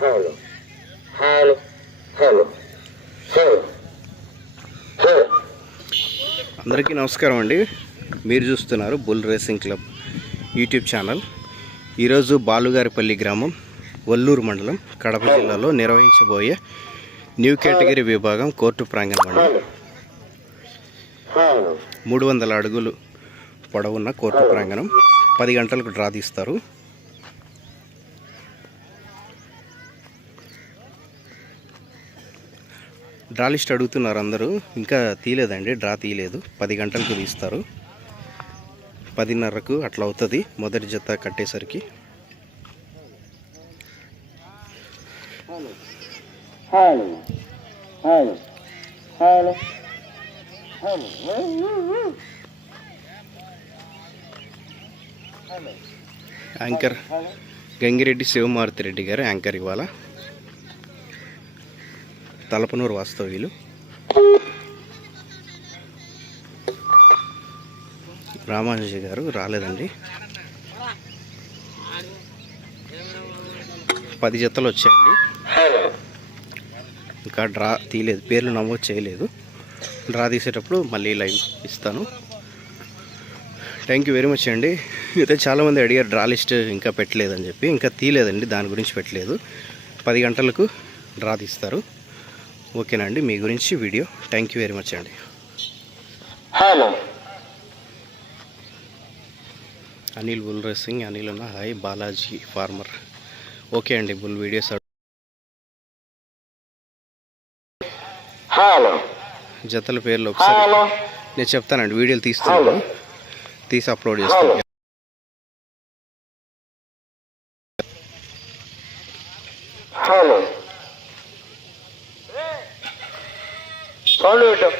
halo, halo, halo, halo, అందరికీ నమస్కారం అండి. మీరు చూస్తున్నారు bull racing club YouTube channel. ఈరోజు బాలుగారిపల్లి గ్రామం వల్లూరు మండలం కడప జిల్లాలో నిర్వహించబోయే న్యూ కేటగిరీ విభాగం కోర్టు ప్రాంగణం అండి. మూడు వందల అడుగులు పొడవున్న కోర్టు ప్రాంగణం పది గంటలకు డ్రా తీస్తారు. డ్రా లిస్ట్ అడుగుతున్నారు అందరూ. ఇంకా తీయలేదండి డ్రా తీయలేదు. పది గంటలకు తీస్తారు. పదిన్నరకు అట్లా అవుతుంది మొదటి జత కట్టేసరికి. యాంకర్ గంగిరెడ్డి శివమారుతి రెడ్డి గారు యాంకర్ ఇవాళ. తలపనూరు వాస్తవ్యులు రామానుజీ గారు రాలేదండి. పది జతలు వచ్చాయండి. ఇంకా డ్రా తీయలేదు. పేర్లు నమోదు చేయలేదు. డ్రా తీసేటప్పుడు మళ్ళీ లైవ్ ఇస్తాను. థ్యాంక్ యూ వెరీ మచ్ అండి. అయితే చాలామంది అడిగారు డ్రా లిస్ట్ ఇంకా పెట్టలేదని చెప్పి. ఇంకా తీయలేదండి. దాని గురించి పెట్టలేదు. పది గంటలకు డ్రా తీస్తారు. ఓకేనండి మీ గురించి video. Thank you very much అండి. Harley. Anil bull racing Anil అన్న. Hi Balaji farmer. ఓకే అండి బుల్ వీడియోస్. జతల పేర్లు ఒకసారి. నేను చెప్తానండి వీడియోలు తీస్తున్నాను తీసి అప్లోడ్ చేస్తాను Harley. Kalırdım.